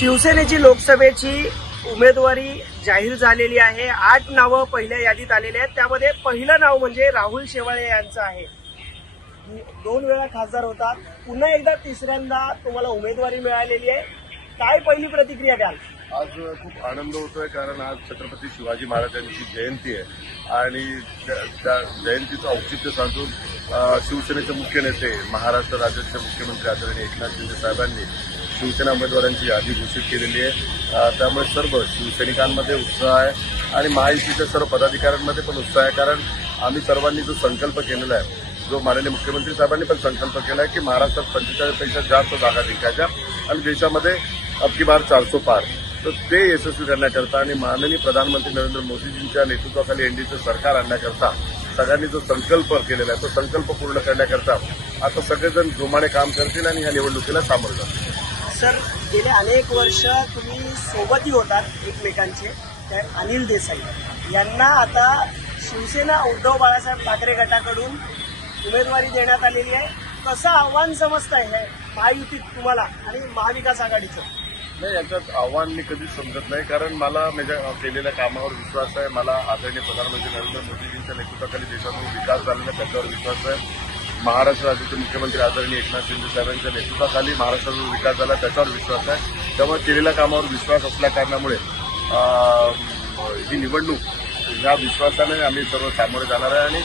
शिवसेनेची लोकसभेची उमेदवारी जाहीर झालेली आहे। 8 नावं पहिल्या यादीत आलेली आहेत। त्यामध्ये पहिलं नाव म्हणजे राहुल शेवाळे यांचं आहे। 2 वेळा खासदार होतात, पुन्हा एकदा तिसऱ्यांदा तुम्हाला उमेदवारी मिळालेली आहे। काय पहिली प्रतिक्रिया द्याल? आज खूप आनंद होतोय, कारण आज छत्रपती शिवाजी महाराजांची जयंती आहे आणि त्या जयंतीचं औचित्य साधून शिवसेनेचे मुख्य नेते, महाराष्ट्र राज्याचे मुख्यमंत्री आदरणीय एकनाथ शिंदे साहेबांनी शिवसेना उमेदवारांची यादी घोषित केलेली आहे। त्यामुळे सर्व शिवसैनिकांमध्ये उत्साह आहे आणि महायुतीच्या सर्व पदाधिकाऱ्यांमध्ये पण उत्साह आहे, कारण आम्ही सर्वांनी जो संकल्प केलेला आहे, जो माननीय मुख्यमंत्री साहेबांनी पण संकल्प केला आहे की महाराष्ट्रात 45पेक्षा जास्त जागा जिंकायच्या आणि देशामध्ये अब की बार 400 पार, तर ते यशस्वी करण्याकरता आणि माननीय प्रधानमंत्री नरेंद्र मोदीजींच्या नेतृत्वाखाली एनडीएचं सरकार आणण्याकरता सगळ्यांनी जो संकल्प केलेला आहे तो संकल्प पूर्ण करण्याकरता आता सगळेजण जोमाने काम करतील आणि ह्या निवडणुकीला सामोरं जातील। सर, गेले अनेक वर्ष तुम्ही सोबतही होतात एकमेकांचे। तर अनिल देसाई यांना आता शिवसेना उद्धव बाळासाहेब ठाकरे गटाकडून उमेदवारी देण्यात आलेली आहे। कसं आव्हान समजताय हे महायुतीत तुम्हाला आणि महाविकास आघाडीचं? नाही, याच्यात आव्हान मी कधीच समजत नाही, कारण मला माझ्या केलेल्या कामावर विश्वास आहे। मला आदरणीय प्रधानमंत्री नरेंद्र मोदीजींच्या नेतृत्वाखाली देशातून विकास झालेला त्याच्यावर विश्वास आहे। महाराष्ट्र राज्याचे मुख्यमंत्री आदरणीय एकनाथ शिंदे साहेबांच्या नेतृत्वाखाली महाराष्ट्राचा विकास झाला त्याच्यावर विश्वास आहे। त्यामुळे केलेल्या कामावर विश्वास असल्या कारणामुळे ही निवडणूक ह्या विश्वासाने आम्ही सर्व सामोरे जाणार आहे आणि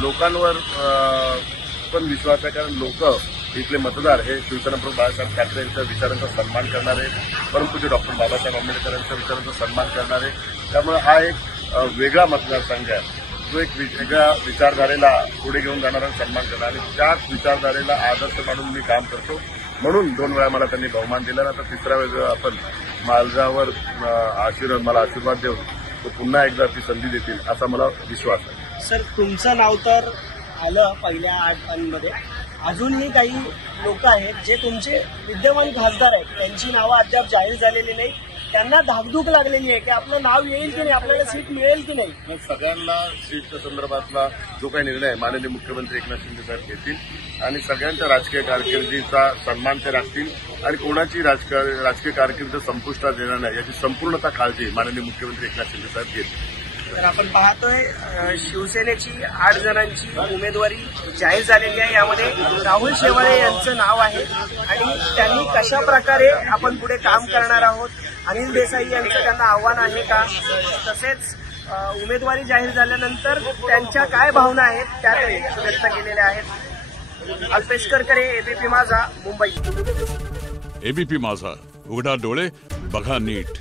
लोकांवर पण विश्वास आहे, कारण लोक इथले मतदार हे शिवसेनाप्रमुख बाळासाहेब ठाकरे यांच्या विचारांचा सन्मान करणारे, परमपूज्य डॉक्टर बाबासाहेब आंबेडकर यांच्या विचारांचा सन्मान करणारे, त्यामुळे हा एक वेगळा मतदारसंघ आहे जो एक वेगळ्या विचारधारेला पुढे घेऊन जाणारा सन्मान करणार आणि त्याच विचारधारेला आदर्श मानून मी काम करतो। म्हणून 2 वेळा मला त्यांनी बहुमान दिला, आता 3ऱ्या वेळेस आपण माझ्यावर मला आशीर्वाद देऊन तो पुन्हा एकदा ती संधी देतील असा मला विश्वास आहे। सर, तुमचं नाव तर आलं पहिल्या 8 मध्ये, अजूनही काही लोक आहेत जे तुमचे विद्यमान खासदार आहेत, त्यांची नावं अद्याप जाहीर झालेली नाही। त्यांना धाकधूक लागलेली आहे की आपलं नाव येईल की नाही, आपल्याला सीट मिळेल की नाही। सगळ्यांना सीटच्या संदर्भातला जो काही निर्णय माननीय मुख्यमंत्री एकनाथ शिंदे साहेब घेतील आणि सगळ्यांच्या राजकीय कारकिर्दीचा सन्मान ते राखतील आणि कोणाची राजकीय कारकीर्द संपुष्टात येणार नाही याची संपूर्णता काळजी माननीय मुख्यमंत्री एकनाथ शिंदे साहेब घेतील। तर आपण पाहतोय शिवसेनेची 8 जणांची उमेदवारी जाहीर झालेली आहे। यामध्ये राहुल शेवाळे यांचं नाव आहे आणि त्यांनी कशा प्रकारे आपण पुढे काम करणार आहोत, अनिल देसाई यांचं त्यांना आव्हान आहे का, तसेच उमेदवारी जाहीर झाल्यानंतर त्यांच्या काय भावना आहेत त्या त्यांनी व्यक्त केलेल्या आहेत। अल्पेश करकरे, एबीपी माझा, मुंबई। एबीपी माझा, उघडा डोळे बघा नीट।